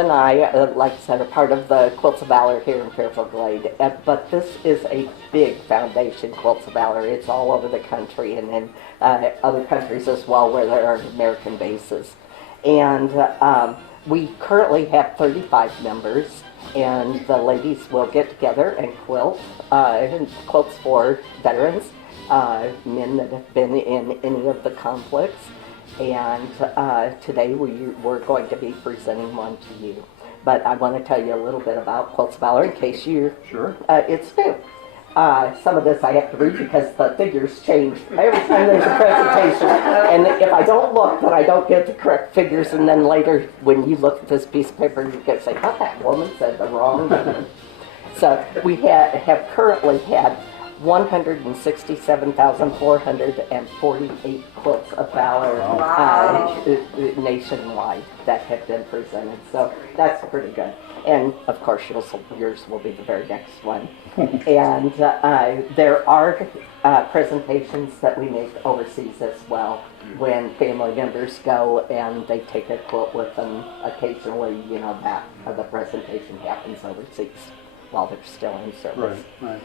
and I, like I said, are part of the Quilts of Valor here in Fairfield Glade. But this is a big foundation, Quilts of Valor. It's all over the country and in other countries as well where there are American bases. And we currently have 35 members, and the ladies will get together and quilt, quilts for veterans, men that have been in any of the conflicts. And today we're going to be presenting one to you. But I want to tell you a little bit about Quilts of Valor in case you're... Sure. It's new. Some of this I have to read because the figures change every time there's a presentation. And if I don't look, then I don't get the correct figures. And then later, when you look at this piece of paper, you can say, oh, that woman said the wrong number. So we have currently had 167,448 Quilts of Valor nationwide that have been presented. So that's pretty good. And of course, yours will be the very next one. And there are presentations that we make overseas as well when family members go and they take a quilt with them. Occasionally, you know, that the presentation happens overseas while they're still in service. Right.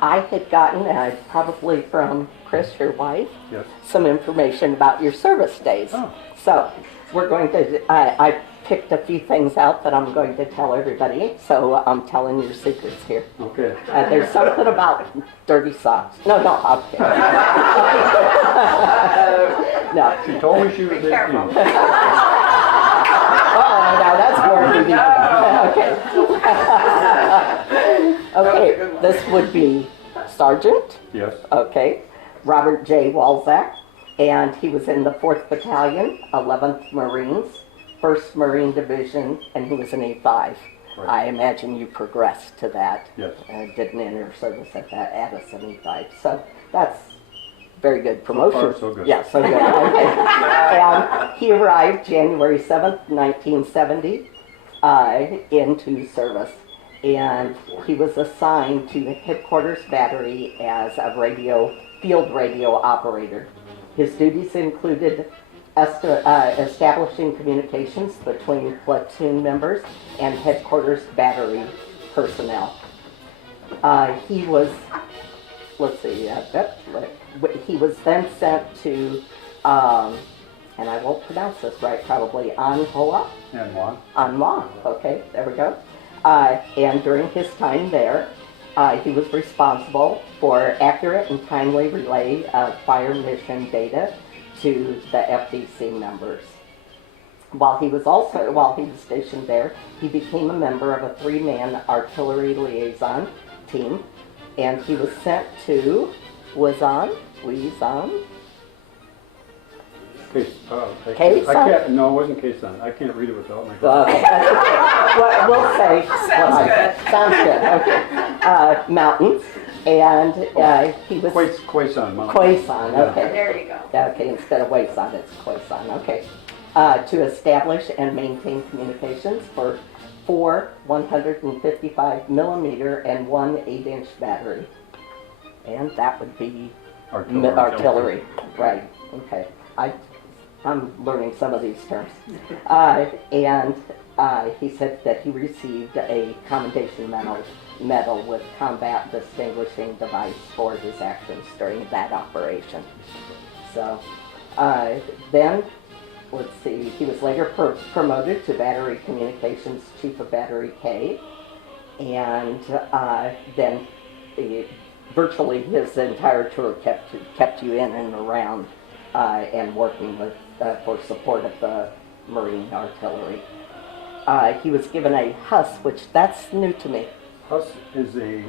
I had gotten, probably from Chris, your wife, Yes. some information about your service days. Oh. So we're going to, I picked a few things out that I'm going to tell everybody. So I'm telling your secrets here. Okay. There's something about dirty socks. No, okay. No. She told me she was 18. No, that's more than Okay, this would be Sergeant. Yes. Okay, Robert J. Walczak, and he was in the 4th Battalion, 11th Marines, 1st Marine Division, and he was an E5. Right. I imagine you progressed to that. Yes. Didn't enter service at that at an E5. So that's very good promotion. So far, so good. Yeah, so good. Okay. And he arrived January 7th, 1970, into service. And he was assigned to the headquarters battery as a field radio operator. His duties included establishing communications between platoon members and headquarters battery personnel. He was, he was then sent to, and I won't pronounce this right probably, Anhua? Anhua, okay, there we go. And during his time there, he was responsible for accurate and timely relay of fire mission data to the FDC members. While he was stationed there, he became a member of a 3-man artillery liaison team, and he was sent to Luzon. No, it wasn't Quezon. I can't read it without my glasses. We'll say sounds good. Okay. Mountains, and he was Quezon Mountain. Quezon. Okay. Yeah. There you go. Okay, instead of Quezon, it's Quezon. Okay. To establish and maintain communications for 4 155 millimeter and 1 8-inch battery, and that would be artillery. Right. Okay. I'm learning some of these terms. And he said that he received a commendation medal with combat distinguishing device for his actions during that operation. So then, let's see, he was later promoted to Battery Communications Chief of Battery K, and then virtually his entire tour kept you in and around and working with for support of the Marine Artillery. He was given a HUS, which that's new to me. HUS is a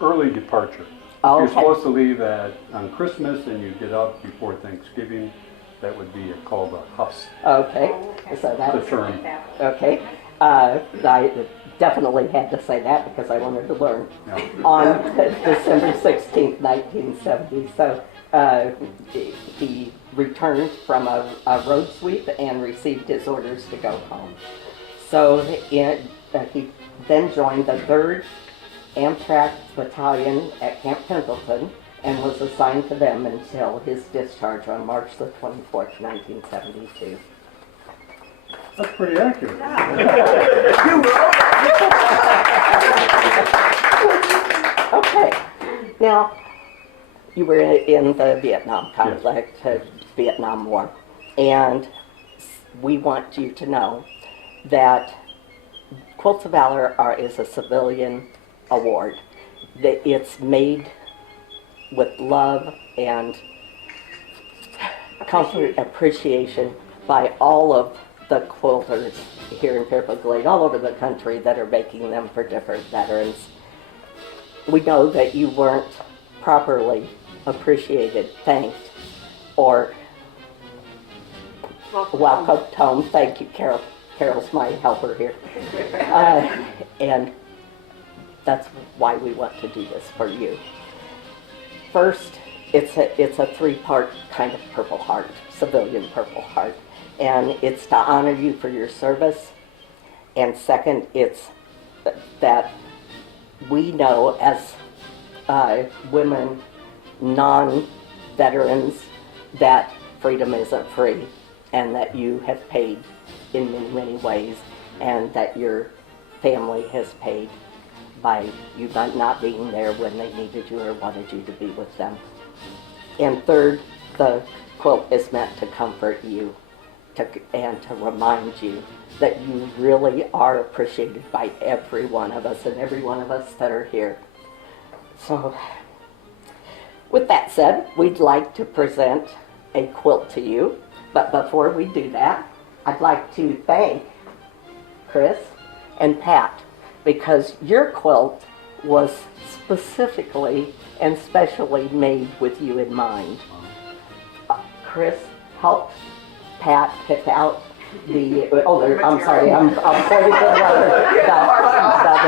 early departure. Oh, You're okay. supposed to leave on Christmas and you get out before Thanksgiving. That would be called a HUS. Okay, so that's The term. okay. I definitely had to say that because I wanted to learn. Yeah. On December 16th, 1970. So he returned from a road sweep and received his orders to go home. So he then joined the 3rd Amtrak Battalion at Camp Pendleton and was assigned to them until his discharge on March the 24th, 1972. That's pretty accurate. Okay. Now, you were in the Vietnam conflict, Vietnam War, and we want you to know that Quilts of Valor is a civilian award. That it's made with love and comfort, appreciation by all of the quilters here in Fairfield Glade, all over the country that are making them for different veterans. We know that you weren't properly appreciated, thanked, or welcomed home. Thank you, Carol. Carol's my helper here. And that's why we want to do this for you. First, it's a three-part kind of Purple Heart, civilian Purple Heart. And it's to honor you for your service. And second, it's that we know as women, non-veterans, that freedom isn't free, and that you have paid in many, many ways, and that your family has paid by you not being there when they needed you or wanted you to be with them. And third, the quilt is meant to comfort you and to remind you that you really are appreciated by every one of us and every one of us that are here. So, with that said, we'd like to present a quilt to you, but before we do that, I'd like to thank Chris and Pat, because your quilt was specifically and specially made with you in mind. Chris helped Pat pick out the, I'm sorry, I'm pointing the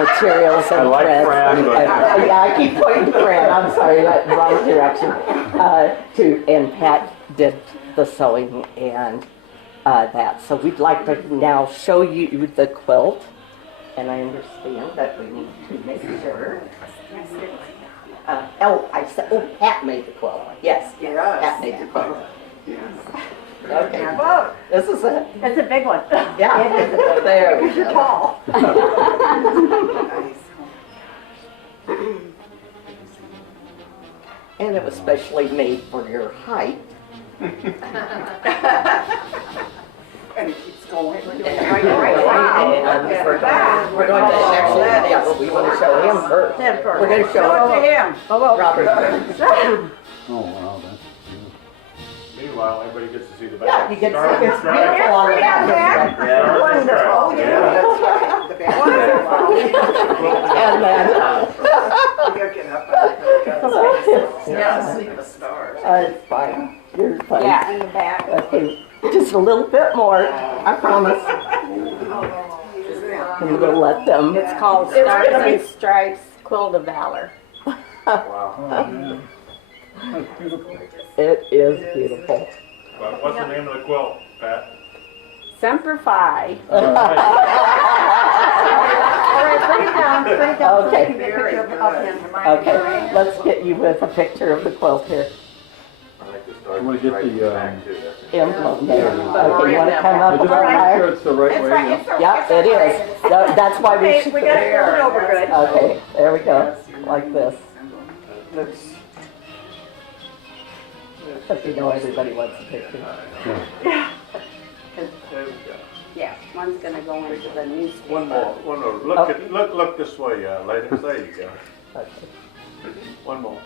materials and threads. Yeah, I keep pointing to Fran, I'm sorry, that wrong direction. And Pat did the sewing and that. So we'd like to now show you the quilt, and I understand that we need to make sure. Pat made the quilt. Yes, Pat made the quilt. Okay. Whoa. This is it. It's a big one. Yeah. It is. There we You're go. tall. And it was specially made for your height. And it keeps going. And we're going to actually, yeah, but we want to show him first. We're going to show him. Robert first. Oh, wow, that's beautiful. Meanwhile, everybody gets to see the back. Yeah, you get to see it's beautiful on the back. Yeah. Wonderful. Yeah. And then, Yeah, see the stars. it's fine. You're fine. Yeah, in the back. Okay, just a little bit more, I promise. And we'll let them. It's called Stars and Stripes Quilt of Valor. Wow. Oh, man. That's beautiful. It is beautiful. Well, what's the name of the quilt, Pat? Semper Fi. All right. All right, bring it down. Bring it down. Okay. So I can get a picture of him. Okay, let's get you with a picture of the quilt here. I like the stars. I'm gonna get right the, back too. Emblem there. Okay, you want to come I up a just little want to make sure higher? it's the right way. yeah. Yeah, it is. That's why we should. We got to pull it over good. Okay, there we go, like this. But you know everybody wants a picture. Yeah, one's gonna go into the newspaper. One more. Look this way, ladies. There you go. Okay. One more.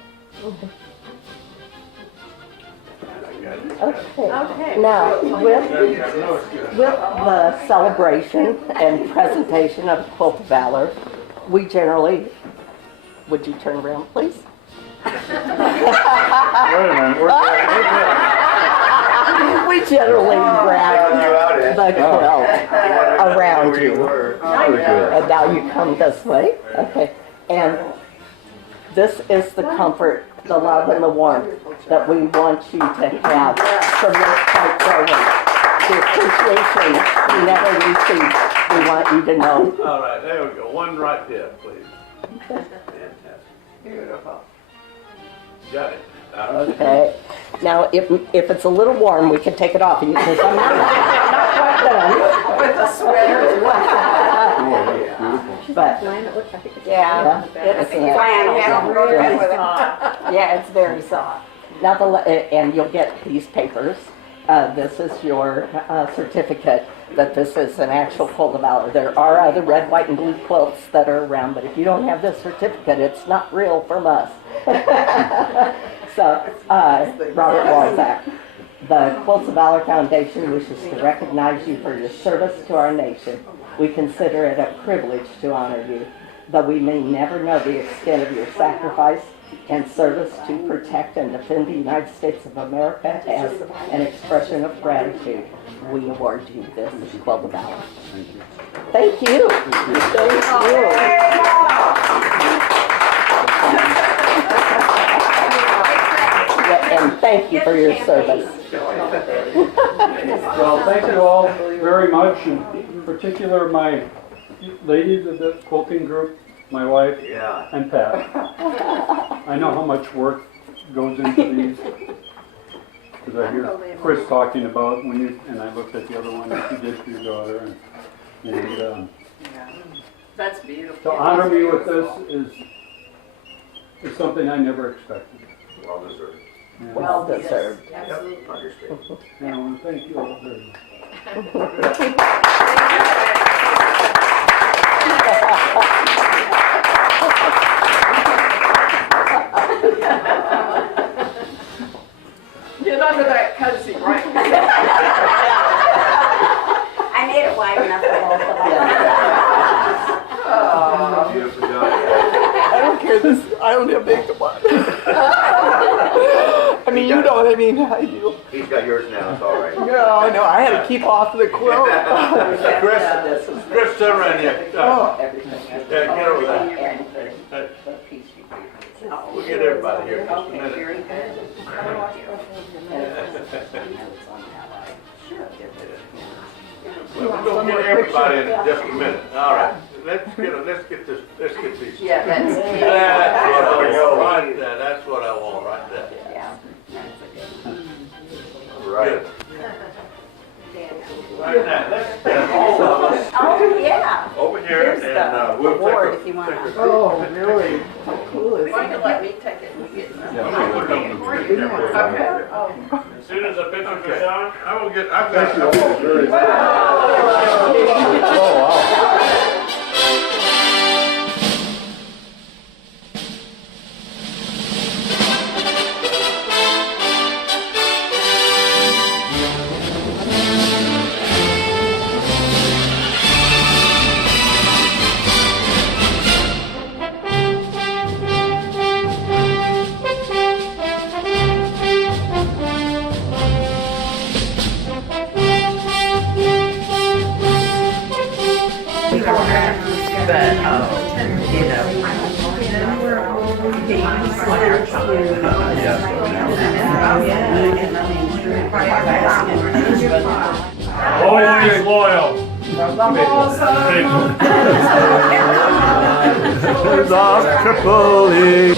I got it. Okay. Okay. Now, with No, it's good. the celebration and presentation of Quilt of Valor, we generally, would you turn around, please? Wait a minute, we're We generally wrap the quilt around you. pretty good. And now you come this way. Okay. And this is the comfort, the love, and the warmth that we want you to have from this point forward. The appreciation you never received, we want you to know. All right, there we go. One right there, please. Fantastic. Beautiful. Got it. Okay. Now, if it's a little warm, we can take it off, because I'm not quite done. With the sweater. Oh, that's beautiful. But Yeah, it's flannel. Yeah. Yeah, it's very soft. now, and you'll get these papers. This is your certificate that this is an actual Quilt of Valor. There are other red, white, and blue quilts that are around, but if you don't have this certificate, it's not real from us. So, Robert Walczak, the Quilts of Valor Foundation wishes to recognize you for your service to our nation. We consider it a privilege to honor you, though we may never know the extent of your sacrifice and service to protect and defend the United States of America as an expression of gratitude. We award you this Quilt of Valor. Thank you. Thank you. Thank you. And thank you for your service. Well, thank you all very much, and in particular my ladies of the quilting group, my wife, and Pat. I know how much work goes into these, because I hear Chris talking about when you, and I looked at the other one that you did for your daughter, and That's beautiful. to honor me with this is something I never expected. Well deserved. And, Well deserved. Yep, understood. and I want to thank you all very much. Get under that cozy right. I made it wide enough for both of us. Beautiful job. I don't care this. I don't have makeup on. I mean, you know what I mean. I do. He's got yours now, it's all right. No, no. I had to keep off the quilt. Chris, turn around here. Everything. Yeah, get over there. And the piece you gave us. We'll get everybody here in just a Okay, minute. very good. Well, we're gonna get everybody in just a minute. All right, let's get these. Yeah, that's That's what I want right there, that's what I want right there. Yeah, that's a good. Right. Right now, let's all of us Oh, yeah. over here Here's the and we'll award take if you want a. to. Oh, really? How cool is Why it? don't you let me take it and get it? Okay. Oh. As soon as I picture for Sean, I will get, I've Thank you got. all very much. Oh, wow. Always loyal. The Tripoli.